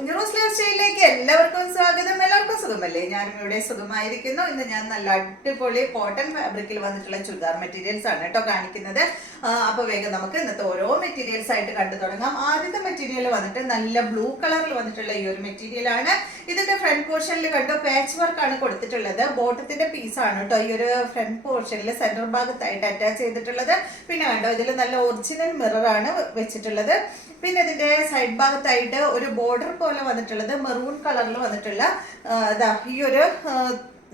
കുഞ്ഞുറോസ് life സ്റ്റൈലിലേക്ക് എല്ലാവർക്കും സ്വാഗതം. എല്ലാവർക്കും സുഖമല്ലേ? ഞാനും ഇവിടെ സുഖമായിരിക്കുന്നു. ഇന്ന് ഞാൻ നല്ല അടിപൊളി കോട്ടൺ ഫാബ്രിക്കിൽ വന്നിട്ടുള്ള ചുരിദാർ മെറ്റീരിയൽസ് ആണ് കേട്ടോ കാണിക്കുന്നത്. അപ്പോൾ വേഗം നമുക്ക് ഇന്നത്തെ ഓരോ മെറ്റീരിയൽസ് ആയിട്ട് കണ്ടു തുടങ്ങാം. ആദ്യത്തെ മെറ്റീരിയൽ വന്നിട്ട് നല്ല ബ്ലൂ കളറിൽ വന്നിട്ടുള്ള ഈ ഒരു മെറ്റീരിയൽ ആണ്. ഇതിന്റെ ഫ്രണ്ട് പോർഷനിൽ കണ്ടോ പാച്ച് വർക്ക് ആണ് കൊടുത്തിട്ടുള്ളത്. ബോട്ടത്തിന്റെ പീസ് ആണ് കേട്ടോ ഈ ഒരു ഫ്രണ്ട് പോർഷനിൽ സെന്റർ ഭാഗത്തായിട്ട് അറ്റാച്ച് ചെയ്തിട്ടുള്ളത്. പിന്നെ കണ്ടോ ഇതിൽ നല്ല ഒറിജിനൽ മിറർ ആണ് വെച്ചിട്ടുള്ളത്. പിന്നെ ഇതിന്റെ സൈഡ് ഭാഗത്തായിട്ട് ഒരു ബോർഡർ പോലെ വന്നിട്ടുള്ളത് മെറൂൺ കളറിൽ വന്നിട്ടുള്ള ഈ ഒരു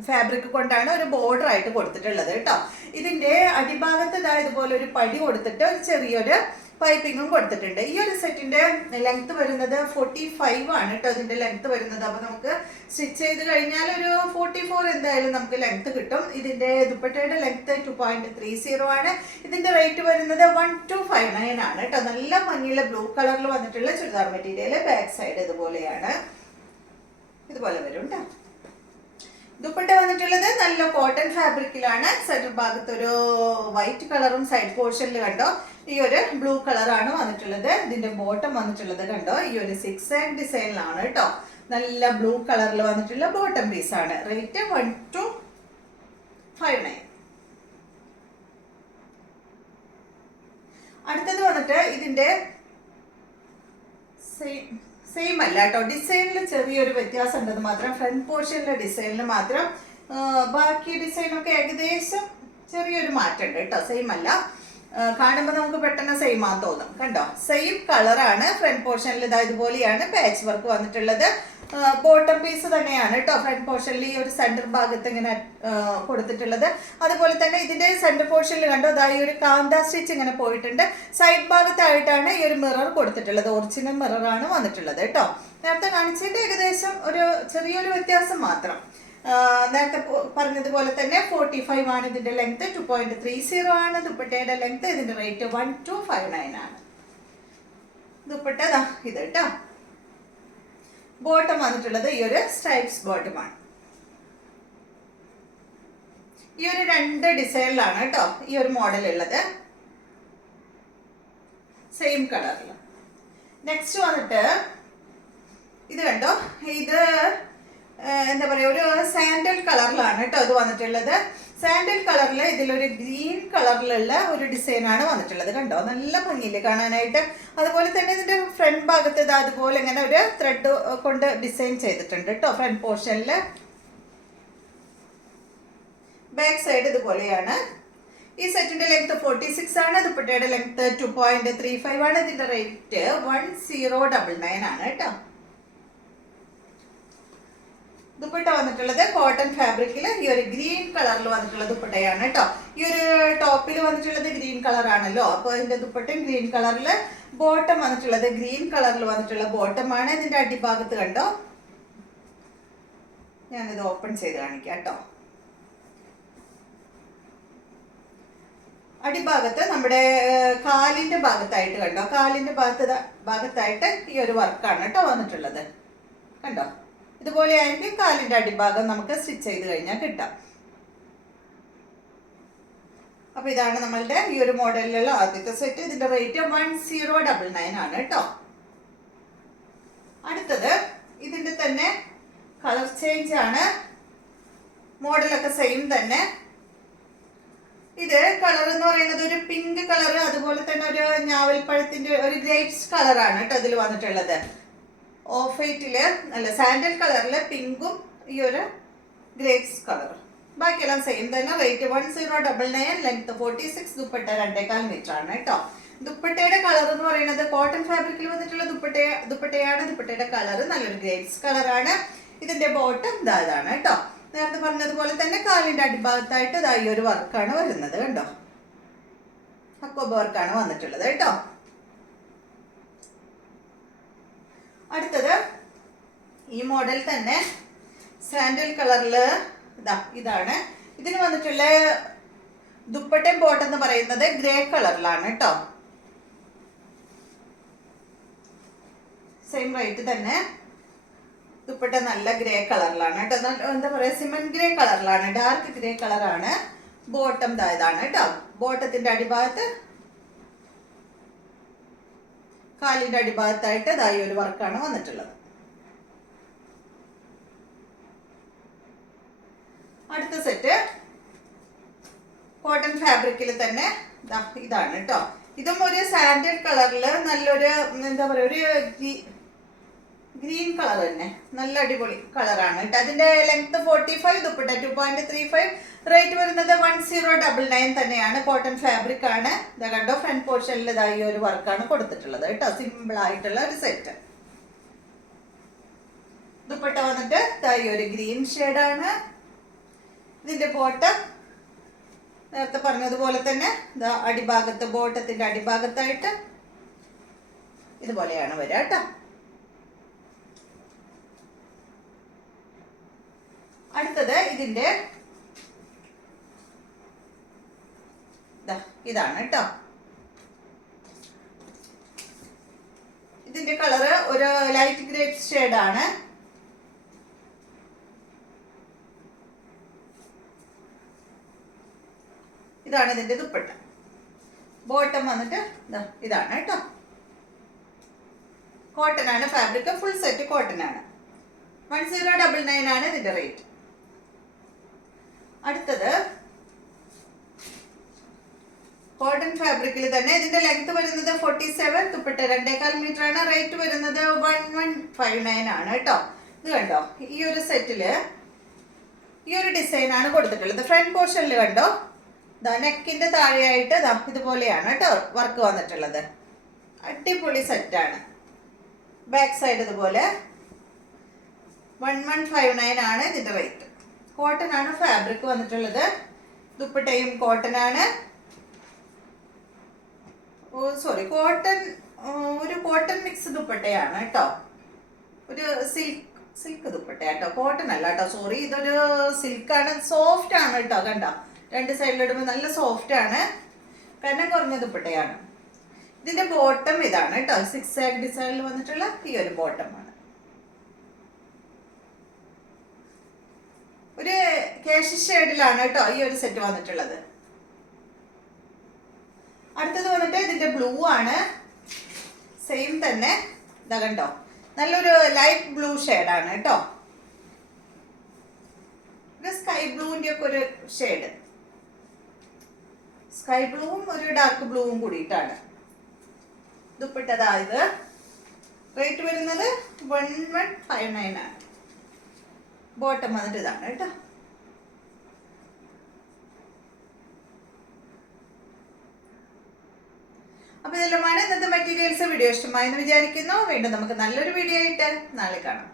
ഫാബ്രിക് കൊണ്ടാണ് ഒരു ബോർഡർ ആയിട്ട് കൊടുത്തിട്ടുള്ളത് കേട്ടോ. ഇതിന്റെ അടിഭാഗത്ത് ഇതുപോലെ ഒരു പടി കൊടുത്തിട്ട് ഒരു ചെറിയൊരു പൈപ്പിങ്ങും കൊടുത്തിട്ടുണ്ട്. ഈ ഒരു സെറ്റിന്റെ ലെങ്ത് വരുന്നത് 45 ആണ് കേട്ടോ ഇതിന്റെ ലെങ്ത് വരുന്നത്. അപ്പൊ നമുക്ക് സ്റ്റിച്ച് ചെയ്ത് കഴിഞ്ഞാൽ ഒരു 44 എന്തായാലും നമുക്ക് ലെങ്ത് കിട്ടും. ഇതിന്റെ ദുപ്പട്ടയുടെ ലെങ്ത് 2.30 ആണ്. ഇതിന്റെ റേറ്റ് വരുന്നത് 1259 ആണ് കേട്ടോ. നല്ല ഭംഗിയുള്ള ബ്ലൂ കളറിൽ വന്നിട്ടുള്ള ചുരിദാർ മെറ്റീരിയൽ. ബാക്ക് സൈഡ് ഇതുപോലെയാണ്, ഇതുപോലെ വരും കേട്ടോ. ദുപ്പട്ട വന്നിട്ടുള്ളത് നല്ല കോട്ടൺ ഫാബ്രിക്കിലാണ്. സെന്റർ ഭാഗത്ത് ഒരു വൈറ്റ് കളറും സൈഡ് പോർഷനിൽ കണ്ടോ ഈ ഒരു ബ്ലൂ കളറാണ് വന്നിട്ടുള്ളത്. ഇതിന്റെ ബോട്ടം വന്നിട്ടുള്ളത് കണ്ടോ ഈ ഒരു 6 ഡിസൈനിലാണ് കേട്ടോ. നല്ല ബ്ലൂ കളറിൽ വന്നിട്ടുള്ള ബോട്ടം പീസ് ആണ്. റേറ്റ് 1259. അടുത്തത് വന്നിട്ട് ഇതിന്റെ സെയിം അല്ല കേട്ടോ, ഡിസൈനിൽ ചെറിയൊരു വ്യത്യാസം ഉണ്ടെന്ന് മാത്രം. ഫ്രണ്ട് പോർഷനിലെ ഡിസൈനിൽ മാത്രം, ബാക്കി ഡിസൈനൊക്കെ ഏകദേശം ചെറിയൊരു മാറ്റം ഉണ്ട് കേട്ടോ. സെയിം അല്ല, കാണുമ്പോൾ നമുക്ക് പെട്ടെന്ന് സെയിം ആണെന്ന് തോന്നും. കണ്ടോ സെയിം കളറാണ്. ഫ്രണ്ട് പോർഷനിൽ ഇതുപോലെയാണ് പാച്ച് വർക്ക് വന്നിട്ടുള്ളത്. ബോട്ടം പീസ് തന്നെയാണ് കേട്ടോ ഫ്രണ്ട് പോർഷനിൽ ഈ ഒരു സെന്റർ ഭാഗത്ത് ഇങ്ങനെ കൊടുത്തിട്ടുള്ളത്. അതുപോലെ തന്നെ ഇതിന്റെ സെന്റർ പോർഷനിൽ കണ്ടോ ഈ ഒരു കാന്ത സ്റ്റിച്ച് ഇങ്ങനെ പോയിട്ടുണ്ട്. സൈഡ് ഭാഗത്തായിട്ടാണ് ഈ ഒരു മിറർ കൊടുത്തിട്ടുള്ളത്. ഒറിജിനൽ മിറർ ആണ് വന്നിട്ടുള്ളത് കേട്ടോ. നേരത്തെ കാണിച്ചതിന്റെ ഏകദേശം ഒരു ചെറിയൊരു വ്യത്യാസം മാത്രം. നേരത്തെ പറഞ്ഞതുപോലെ തന്നെ 45 ആണ് ഇതിന്റെ ലെങ്ത്. 2.30 ആണ് ദുപ്പട്ടയുടെ ലെങ്ത്. ഇതിന്റെ റേറ്റ് 1259 ആണ്. ദുപ്പട്ട ഇത് കേട്ടോ. ബോട്ടം വന്നിട്ടുള്ളത് ഈ ഒരു സ്ട്രൈപ്സ് ബോട്ടമാണ്. ഈ ഒരു 2 ഡിസൈനിലാണ് കേട്ടോ ഈ ഒരു മോഡൽ ഉള്ളത്, സെയിം കളറിൽ. നെക്സ്റ്റ് വന്നിട്ട് ഇത് കണ്ടോ, ഇത് എന്താ പറയുക ഒരു സാൻഡൽ കളറിലാണ് കേട്ടോ ഇത് വന്നിട്ടുള്ളത്. സാൻഡൽ കളറിൽ ഇതിലൊരു ഗ്രീൻ കളറിലുള്ള ഒരു ഡിസൈനാണ് വന്നിട്ടുള്ളത്. കണ്ടോ നല്ല ഭംഗിയില്ലേ കാണാനായിട്ട്. അതുപോലെ തന്നെ ഇതിന്റെ ഫ്രണ്ട് ഭാഗത്ത് അതുപോലെ ഇങ്ങനെ ഒരു ത്രെഡ് കൊണ്ട് ഡിസൈൻ ചെയ്തിട്ടുണ്ട് കേട്ടോ ഫ്രണ്ട് പോർഷനിൽ. ബാക്ക് സൈഡ് ഇതുപോലെയാണ്. ഈ സെറ്റിന്റെ ലെങ്ത് 46 ആണ്. ദുപ്പട്ടയുടെ ലെങ്ത് 2.35 ആണ്. ഇതിന്റെ റേറ്റ് 1099 ആണ് കേട്ടോ. ദുപ്പട്ട വന്നിട്ടുള്ളത് കോട്ടൺ ഫാബ്രിക്കിൽ ഈ ഒരു ഗ്രീൻ കളറിൽ വന്നിട്ടുള്ള ദുപ്പട്ടയാണ് കേട്ടോ. ഈ ഒരു ടോപ്പിൽ വന്നിട്ടുള്ളത് ഗ്രീൻ കളർ ആണല്ലോ, അപ്പോൾ ഇതിന്റെ ദുപ്പട്ടയും ഗ്രീൻ കളറിൽ. ബോട്ടം വന്നിട്ടുള്ളത് ഗ്രീൻ കളറിൽ വന്നിട്ടുള്ള ബോട്ടമാണ്. ഇതിന്റെ അടിഭാഗത്ത് കണ്ടോ, ഞാനിത് ഓപ്പൺ ചെയ്ത് കാണിക്കാം കേട്ടോ. അടിഭാഗത്ത് നമ്മുടെ കാലിന്റെ ഭാഗത്തായിട്ട് കണ്ടോ, കാലിന്റെ ഭാഗത്തായിട്ട് ഈ ഒരു വർക്കാണ് കേട്ടോ വന്നിട്ടുള്ളത്. കണ്ടോ ഇതുപോലെ ആയിരിക്കും കാലിന്റെ അടിഭാഗം നമുക്ക് സ്റ്റിച്ച് ചെയ്ത് കഴിഞ്ഞാൽ കിട്ടാം. അപ്പൊ ഇതാണ് നമ്മളുടെ ഈ ഒരു മോഡലിലുള്ള ആദ്യത്തെ സെറ്റ്. ഇതിന്റെ റേറ്റ് 1099 ആണ് കേട്ടോ. അടുത്തത് ഇതിന്റെ തന്നെ കളർ ചേഞ്ച് ആണ്. മോഡലൊക്കെ സെയിം തന്നെ. ഇത് കളർ എന്ന് പറയുന്നത് ഒരു പിങ്ക് കളർ, അതുപോലെ തന്നെ ഒരു ഞാവൽപ്പഴത്തിന്റെ ഒരു ഗ്രേപ്സ് കളറാണ് കേട്ടോ ഇതിൽ വന്നിട്ടുള്ളത്. ഓഫ് വൈറ്റില് അല്ല സാൻഡൽ കളറില് പിങ്കും ഈ ഒരു ഗ്രേപ്സ് കളറും. ബാക്കിയെല്ലാം സെയിം തന്നെ. റേറ്റ് 1099, ലെങ്ത് 46, ദുപ്പട്ട 2.25 മീറ്റർ ആണ് കേട്ടോ. ദുപ്പട്ടയുടെ കളർ എന്ന് പറയുന്നത് കോട്ടൺ ഫാബ്രിക്കിൽ വന്നിട്ടുള്ള ദുപ്പട്ടയാണ്. ദുപ്പട്ടയുടെ കളർ നല്ലൊരു ഗ്രേപ്സ് കളറാണ്. ഇതിന്റെ ബോട്ടം ഇതാണ് കേട്ടോ. നേരത്തെ പറഞ്ഞതുപോലെ തന്നെ കാലിന്റെ അടിഭാഗത്തായിട്ട് ഈ ഒരു വർക്കാണ് വരുന്നത്. കണ്ടോ ഹക്കോബ വർക്കാണ് വന്നിട്ടുള്ളത് കേട്ടോ. അടുത്തത് ഈ മോഡൽ തന്നെ സാൻഡൽ കളറില് ഇതാണ്. ഇതിന് വന്നിട്ടുള്ള ദുപ്പട്ടയും ബോട്ടം എന്ന് പറയുന്നത് ഗ്രേ കളറിലാണ് കേട്ടോ. സെയിം റേറ്റ് തന്നെ. ദുപ്പട്ട നല്ല ഗ്രേ കളറിലാണ് കേട്ടോ. എന്താ പറയാ സിമന്റ് ഗ്രേ കളറിലാണ്, ഡാർക്ക് ഗ്രേ കളറാണ്. ബോട്ടം ഇതാണ് കേട്ടോ. ബോട്ടത്തിന്റെ അടിഭാഗത്ത് കാലിന്റെ അടിഭാഗത്തായിട്ട് ഇതായി ഒരു വർക്കാണ് വന്നിട്ടുള്ളത്. അടുത്ത സെറ്റ് കോട്ടൺ ഫാബ്രിക്കിൽ തന്നെ ഇതാണ് കേട്ടോ. ഇതും ഒരു സാൻഡൽ കളറിൽ നല്ലൊരു എന്താ പറയുക, ഒരു ഗ്രീൻ കളർ തന്നെ, നല്ല അടിപൊളി കളറാണ് കേട്ടോ. അതിന്റെ ലെങ്ത് 45, ദുപ്പട്ട 2.35, റേറ്റ് വരുന്നത് 1099 തന്നെയാണ്. കോട്ടൺ ഫാബ്രിക് ആണ്. ഇതാ കണ്ടോ, ഫ്രണ്ട് പോർഷനിൽ ഇതായി ഒരു വർക്കാണ് കൊടുത്തിട്ടുള്ളത് കേട്ടോ. സിമ്പിൾ ആയിട്ടുള്ള ഒരു സെറ്റ്. ദുപ്പട്ട വന്നിട്ട് ഇതായി ഒരു ഗ്രീൻ ഷെയ്ഡാണ്. ഇതിന്റെ ബോട്ടം നേരത്തെ പറഞ്ഞതുപോലെ തന്നെ ഇതാ അടിഭാഗത്ത്, ബോട്ടത്തിന്റെ അടിഭാഗത്തായിട്ട് ഇതുപോലെയാണ് വരിക കേട്ടോ. അടുത്തത് ഇതിന്റെ ഇതാണ് കേട്ടോ. ഇതിന്റെ കളറ് ഒരു ലൈറ്റ് ഗ്രേപ്പ് ഷെയ്ഡാണ്. ഇതാണ് ഇതിന്റെ ദുപ്പട്ട. ബോട്ടം വന്നിട്ട് ഇതാണ് കേട്ടോ. കോട്ടൺ ആണ് ഫാബ്രിക്, ഫുൾ സെറ്റ് കോട്ടൺ ആണ്. 1099 ആണ് ഇതിന്റെ റേറ്റ്. അടുത്തത് കോട്ടൺ ഫാബ്രിക്കിൽ തന്നെ ഇതിന്റെ ലെങ്ത് വരുന്നത് 47, ദുപ്പട്ട 2.25 മീറ്റർ ആണ്. റേറ്റ് വരുന്നത് 1159 ആണ് കേട്ടോ. ഇത് കണ്ടോ, ഈ ഒരു സെറ്റില് ഈ ഒരു ഡിസൈൻ ആണ് കൊടുത്തിട്ടുള്ളത്. ഫ്രണ്ട് പോർഷനിൽ കണ്ടോ, നെക്കിന്റെ താഴെയായിട്ട് ഇതുപോലെയാണ് കേട്ടോ വർക്ക് വന്നിട്ടുള്ളത്. അടിപൊളി സെറ്റാണ്. ബാക്ക് സൈഡ് ഇതുപോലെ 1159 ആണ് ഇതിന്റെ റേറ്റ്. കോട്ടൺ ആണ് ഫാബ്രിക് വന്നിട്ടുള്ളത്. ദുപ്പട്ടയും കോട്ടൺ ആണ്. കോട്ടൺ, ഒരു കോട്ടൺ മിക്സ് ദുപ്പട്ടയാണ് കേട്ടോ. ഒരു സിൽക്ക് ദുപ്പട്ട കേട്ടോ, കോട്ടൺ അല്ല കേട്ടോ, സോറി. ഇതൊരു സിൽക്കാണ്, സോഫ്റ്റ് ആണ് കേട്ടോ. കണ്ടോ, രണ്ട് സൈഡിലിടുമ്പോൾ നല്ല സോഫ്റ്റ് ആണ്. കനം കുറഞ്ഞ ദുപ്പട്ടയാണ്. ഇതിന്റെ ബോട്ടം ഇതാണ് കേട്ടോ. 6 ഡിസൈനിൽ വന്നിട്ടുള്ള ഈ ഒരു ബോട്ടമാണ്. ഒരു കാഷ് ഷെയ്ഡിലാണ് കേട്ടോ ഈ ഒരു സെറ്റ് വന്നിട്ടുള്ളത്. അടുത്തത് വന്നിട്ട് ഇതിന്റെ ബ്ലൂ ആണ്. സെയിം തന്നെ ഇതാ കണ്ടോ, നല്ലൊരു ലൈറ്റ് ബ്ലൂ ഷെയ്ഡാണ് കേട്ടോ. ഒരു സ്കൈ ബ്ലൂവിന്റെ ഒക്കെ ഒരു ഷെയ്ഡ്, സ്കൈ ബ്ലൂവും ഒരു ഡാർക്ക് ബ്ലൂവും കൂടിയിട്ടാണ്. ദുപ്പട്ടതാ ഇത്. റേറ്റ് വരുന്നത് 1159 ആണ്. ബോട്ടം വന്നിട്ട് ഇതാണ് കേട്ടോ. അപ്പൊ ഇതെല്ലാമാണ് ഇന്നത്തെ മെറ്റീരിയൽസ്. വീഡിയോ ഇഷ്ടമായെന്ന് വിചാരിക്കുന്നു. വീണ്ടും നമുക്ക് നല്ലൊരു വീഡിയോ ആയിട്ട് നാളെ കാണാം.